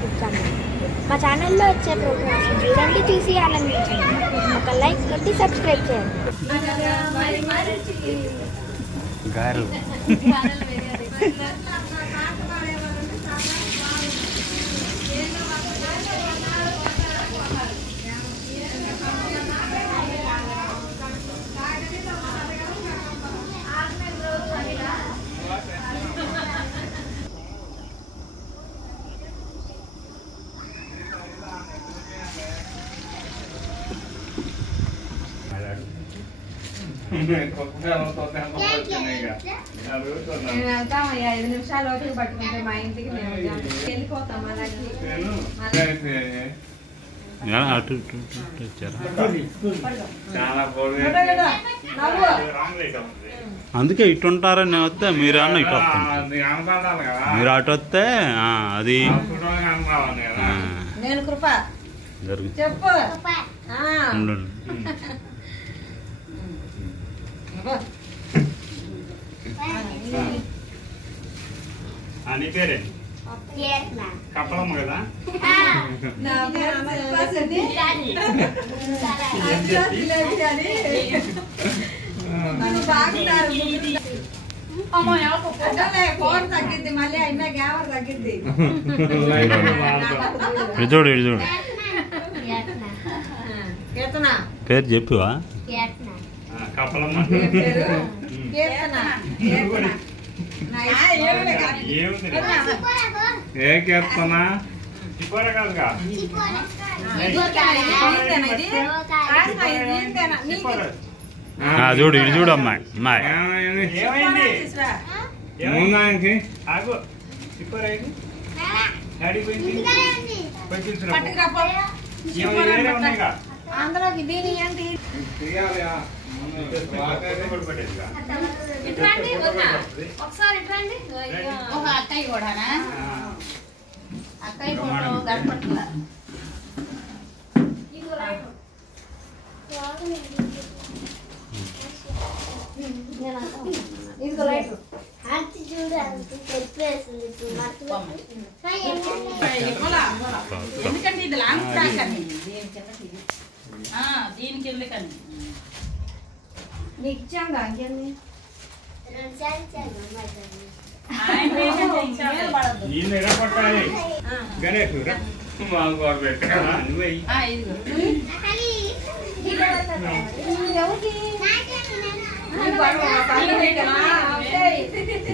YouTube channel. మా ఛానల్లో వచ్చే ప్రోగ్రామ్స్ చూడండి, చూసి ఆనందించండి. ఒక లైక్ కొట్టి సబ్స్క్రైబ్ చేయండి. వెళ్తామయ్యా 5 నిమిషాలు ఓపిక పట్టుకుంటే మా ఇంటికి మేము వెళ్ళిపోతాం. అందుకే ఇటు ఉంటారని వస్తే మీరు అన్న ఇటు వస్తాను. మీరు అటు వస్తే అది నేను కృప చెప్పు. నీ పేరే కప్పలమ్మ కదా? ఫోన్ తగ్గిద్ది, మళ్ళీ అయినా గ్యావర్ తగ్గిద్ది. చూడు ఇటు చూడు. పేరు చెప్పివా? కప్పలమ్మ ఏ కీర్తనా కాదుగా? చూడు ఇటు చూడు అమ్మాయి. అమ్మాయి అందరికి దీని ఏంటి ఒకసారి ఇట్రండి. ఒక అక్కయ్య కూడానా? అక్కయ్య కూడా గడపట్ల ఇదిగో లైట్ ఎందుకంటే ఇది లాంగ్ ఫ్రాక్ అని దీనికి ఎందుకని నీకు ఇచ్చాంగా. ఇంకేంది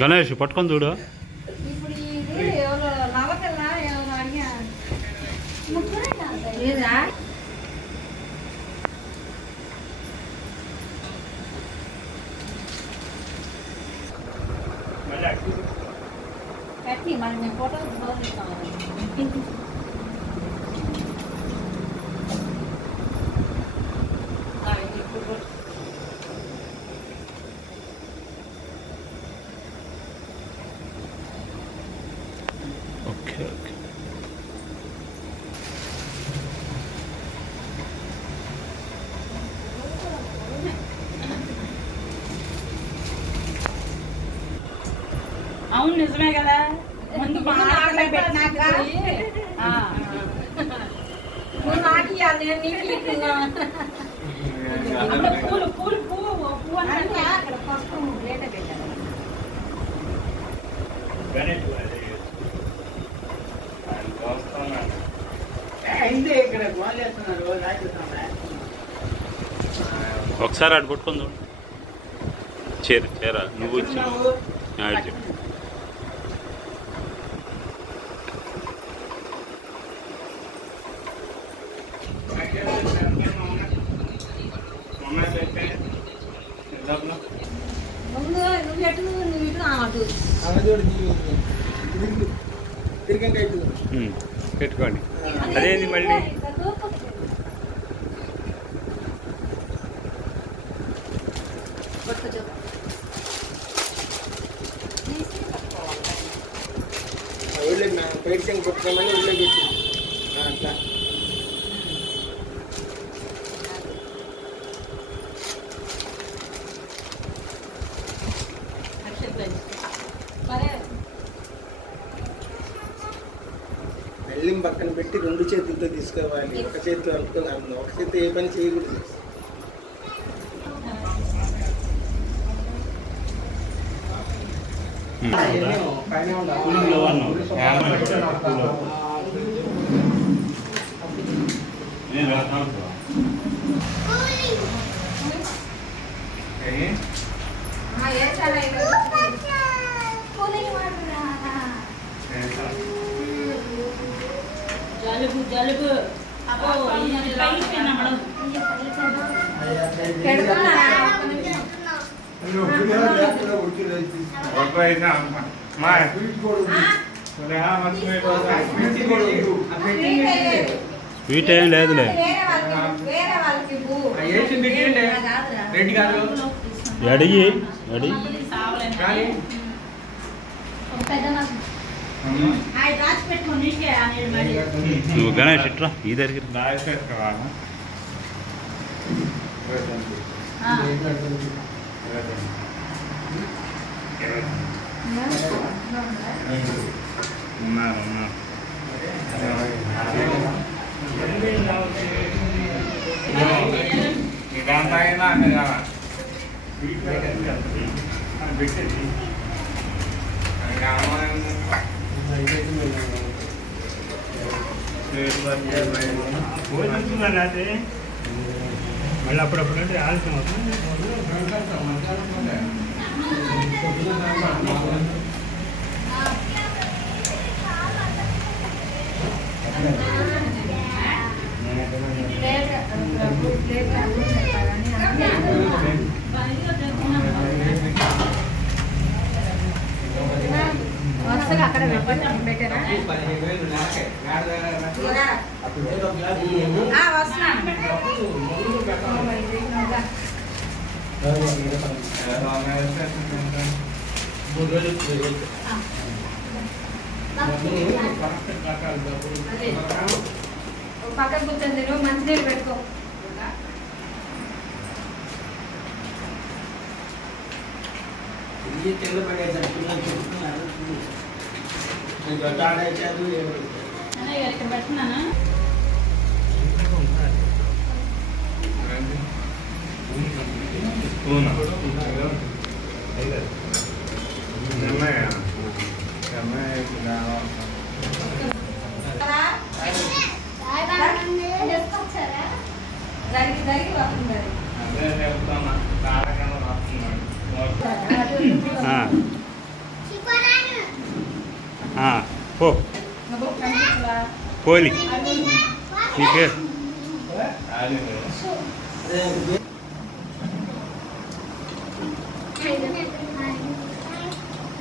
గణేష్ పట్టుకొని చూడు. ఇప్పుడు ఇది ఎవరు నవకల్లా ఎవరు అడిగా లేదా? కట్టి మరి మేము ఫోటోలు బాగుంటాం. Okay okay. అవును నిజమే కదా. ముందు పెట్టినాక నువ్వు నాకు ఇవ్వాలి, నేను నీకు పూలు పూలు పువ్వు పువ్వు అంటే అక్కడ పసుపు ప్లేటే పెట్టాను. ఒకసారి అటు పట్టుకొని చూడు. చేరా నువ్వు వచ్చి ముందు నువ్వు ఎటు నువ్వు ఇటు అన్నట్టు పెట్టుకోండి. అదేంది మళ్ళీ పెయింటింగ్ కొట్టుకోమని ఊళ్ళో పెట్టి అట్లా బెల్లం పక్కన పెట్టి 2 చేతులతో తీసుకోవాలి. ఒక చేతి వరకు ఒక చేతి ఏ పని చేయకూడదు. జలుబు స్వీట్ ఏం లేదులే. అడిగి నువ్వు గణేష్ ఇట్రా ఈ దగ్గర మళ్ళీ అప్పుడప్పుడు అంటే ఆలస్యం అవుతుంది. అక్కడ పెట్టారా పక్కన కూర్చొని నువ్వు మంచినీళ్ళు పెట్టుకో. పెడుతున్నాను పో పోలి నీ పేరు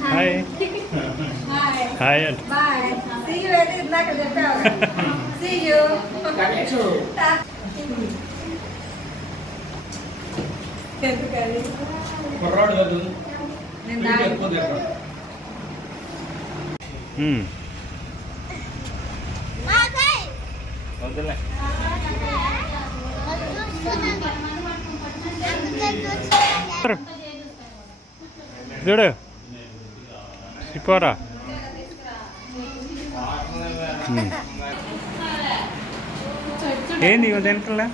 హాయ్ హాయ్ అంటే బాయ్ సీ యూ అయితే ఇందాక చెప్పావు సీ యూ ఎందుకని వద్దులే చూడు ఇపోరా ఏంది తింటలే